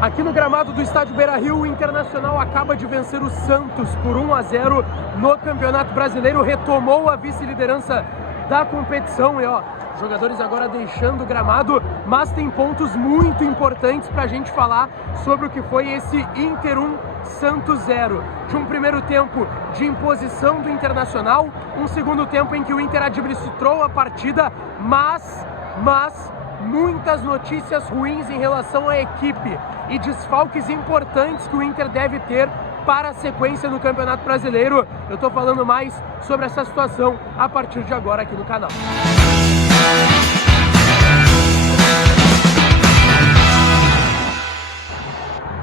Aqui no gramado do estádio Beira-Rio, o Internacional acaba de vencer o Santos por 1-0 no Campeonato Brasileiro, retomou a vice-liderança da competição e jogadores agora deixando o gramado, mas tem pontos muito importantes para a gente falar sobre o que foi esse Inter 1, Santos 0. De um primeiro tempo de imposição do Internacional, um segundo tempo em que o Inter administrou a partida, mas muitas notícias ruins em relação à equipe e desfalques importantes que o Inter deve ter para a sequência no Campeonato Brasileiro. Eu estou falando mais sobre essa situação a partir de agora aqui no canal.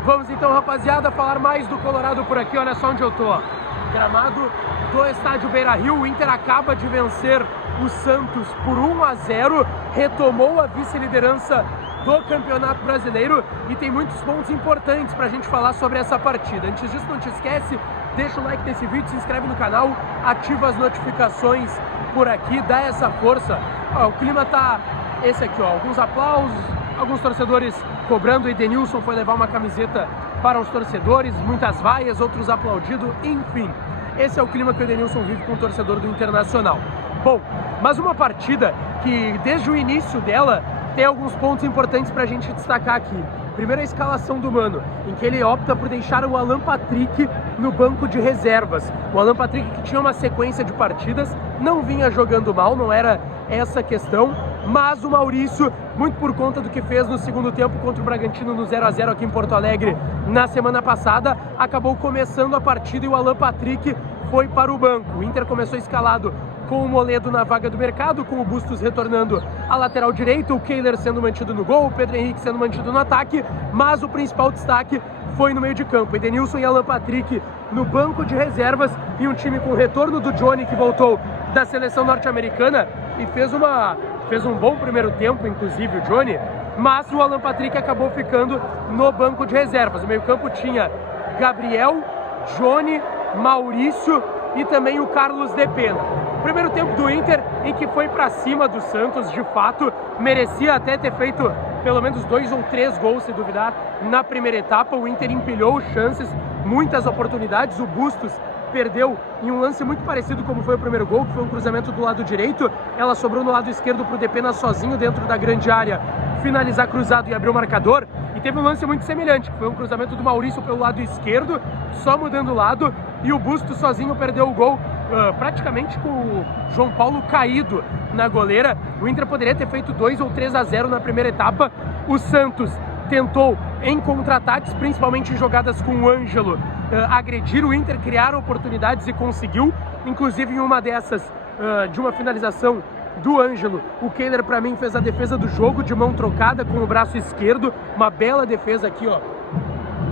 Vamos então, rapaziada, falar mais do Colorado por aqui. Olha só onde eu tô. Gramado do estádio Beira-Rio, o Inter acaba de vencer o Santos por 1-0, retomou a vice-liderança do Campeonato Brasileiro e tem muitos pontos importantes para a gente falar sobre essa partida. Antes disso, não te esquece, deixa o like nesse vídeo, se inscreve no canal, ativa as notificações por aqui, dá essa força. O clima tá esse aqui, alguns aplausos, alguns torcedores cobrando. O Edenilson foi levar uma camiseta para os torcedores, muitas vaias, outros aplaudindo, enfim. Esse é o clima que o Edenilson vive com o torcedor do Internacional. Bom, mas uma partida que desde o início dela tem alguns pontos importantes para a gente destacar aqui. Primeiro, a escalação do Mano, em que ele opta por deixar o Alan Patrick no banco de reservas. O Alan Patrick, que tinha uma sequência de partidas, não vinha jogando mal, não era essa questão, mas o Maurício, muito por conta do que fez no segundo tempo contra o Bragantino no 0-0 aqui em Porto Alegre na semana passada, acabou começando a partida e o Alan Patrick foi para o banco. O Inter começou escalado com o Moledo na vaga do mercado, com o Bustos retornando à lateral direita, o Kehler sendo mantido no gol, o Pedro Henrique sendo mantido no ataque, mas o principal destaque foi no meio de campo. Edenilson e Alan Patrick no banco de reservas e um time com o retorno do Johnny, que voltou da seleção norte-americana e fez um bom primeiro tempo, inclusive o Johnny, mas o Alan Patrick acabou ficando no banco de reservas. O meio campo tinha Gabriel, Johnny, Maurício e também o Carlos de Pena. Primeiro tempo do Inter em que foi para cima do Santos, de fato, merecia até ter feito pelo menos 2 ou 3 gols, se duvidar, na primeira etapa. O Inter empilhou chances, muitas oportunidades, o Bustos perdeu em um lance muito parecido como foi o primeiro gol, que foi um cruzamento do lado direito, ela sobrou no lado esquerdo para o Depena sozinho dentro da grande área, finalizar cruzado e abrir o marcador. E teve um lance muito semelhante, que foi um cruzamento do Maurício pelo lado esquerdo, só mudando o lado, e o Bustos sozinho perdeu o gol, praticamente com o João Paulo caído na goleira. O Inter poderia ter feito 2 ou 3-0 na primeira etapa. O Santos tentou em contra-ataques, principalmente em jogadas com o Ângelo, agredir o Inter, criar oportunidades e conseguiu, inclusive em uma dessas, de uma finalização do Ângelo, o Kehler para mim fez a defesa do jogo de mão trocada com o braço esquerdo, uma bela defesa aqui,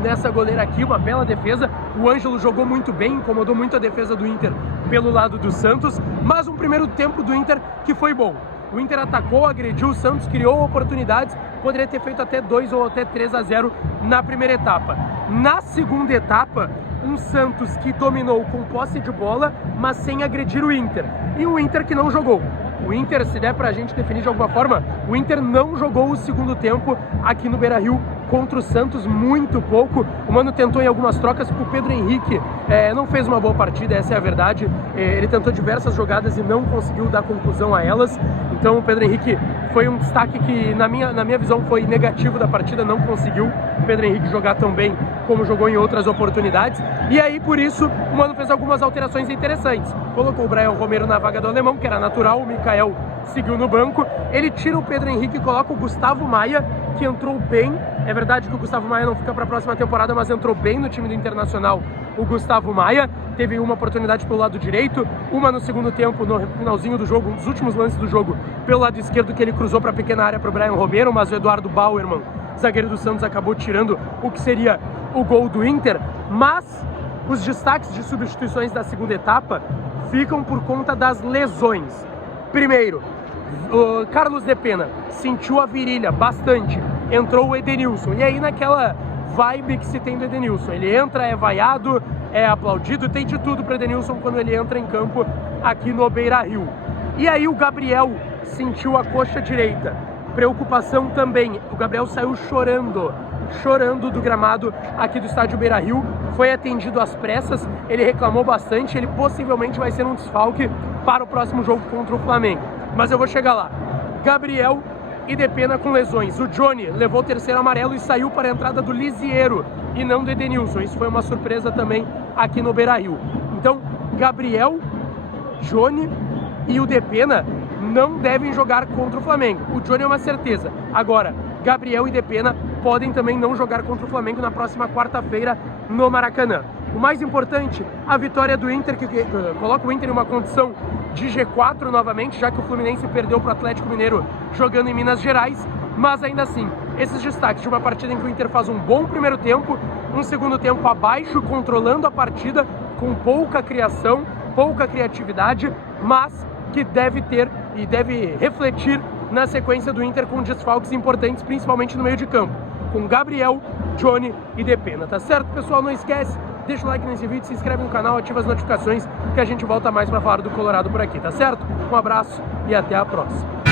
nessa goleira aqui, uma bela defesa. O Ângelo jogou muito bem, incomodou muito a defesa do Inter pelo lado do Santos, mas um primeiro tempo do Inter que foi bom. O Inter atacou, agrediu o Santos, criou oportunidades, poderia ter feito até 2 ou até 3-0 na primeira etapa. Na segunda etapa, um Santos que dominou com posse de bola, mas sem agredir o Inter. E o Inter que não jogou. O Inter, se der pra gente definir de alguma forma, o Inter não jogou o segundo tempo aqui no Beira-Rio contra o Santos, muito pouco. O Mano tentou em algumas trocas, o Pedro Henrique não fez uma boa partida, essa é a verdade. Ele tentou diversas jogadas e não conseguiu dar conclusão a elas. Então o Pedro Henrique foi um destaque que na minha visão foi negativo da partida, não conseguiu o Pedro Henrique jogar tão bem como jogou em outras oportunidades. E aí, por isso, o Mano fez algumas alterações interessantes. Colocou o Brian Romero na vaga do alemão, que era natural, o Mikael seguiu no banco. Ele tira o Pedro Henrique e coloca o Gustavo Maia, que entrou bem. É verdade que o Gustavo Maia não fica para a próxima temporada, mas entrou bem no time do Internacional. O Gustavo Maia teve uma oportunidade pelo lado direito, uma no segundo tempo, no finalzinho do jogo, um dos últimos lances do jogo, pelo lado esquerdo, que ele cruzou para a pequena área para o Brian Romero, mas o Eduardo Bauerman, zagueiro do Santos, acabou tirando o que seria o gol do Inter. Mas os destaques de substituições da segunda etapa ficam por conta das lesões. Primeiro, o Carlos de Pena sentiu a virilha bastante, entrou o Edenilson, e aí naquela vibe que se tem do Edenilson, ele entra, é vaiado, é aplaudido, tem de tudo para Edenilson quando ele entra em campo aqui no Beira-Rio. E aí o Gabriel sentiu a coxa direita, preocupação também, o Gabriel saiu chorando chorando do gramado aqui do estádio Beira-Rio, foi atendido às pressas, ele reclamou bastante, ele possivelmente vai ser um desfalque para o próximo jogo contra o Flamengo. Mas eu vou chegar lá. Gabriel e Depena com lesões. O Johnny levou o terceiro amarelo e saiu para a entrada do Lisiero e não do Edenilson. Isso foi uma surpresa também aqui no Beira-Rio. Então, Gabriel, Johnny e o Depena não devem jogar contra o Flamengo. O Johnny é uma certeza. Agora, Gabriel e Depena podem também não jogar contra o Flamengo na próxima quarta-feira no Maracanã. O mais importante, a vitória do Inter, que coloca o Inter em uma condição de G4 novamente, já que o Fluminense perdeu para o Atlético Mineiro jogando em Minas Gerais, mas ainda assim, esses destaques de uma partida em que o Inter faz um bom primeiro tempo, um segundo tempo abaixo, controlando a partida, com pouca criação, pouca criatividade, mas que deve ter e deve refletir na sequência do Inter com desfalques importantes, principalmente no meio de campo, com Gabriel, Johnny e Depena, tá certo, pessoal? Não esquece, deixa o like nesse vídeo, se inscreve no canal, ativa as notificações que a gente volta mais para falar do Colorado por aqui, tá certo? Um abraço e até a próxima.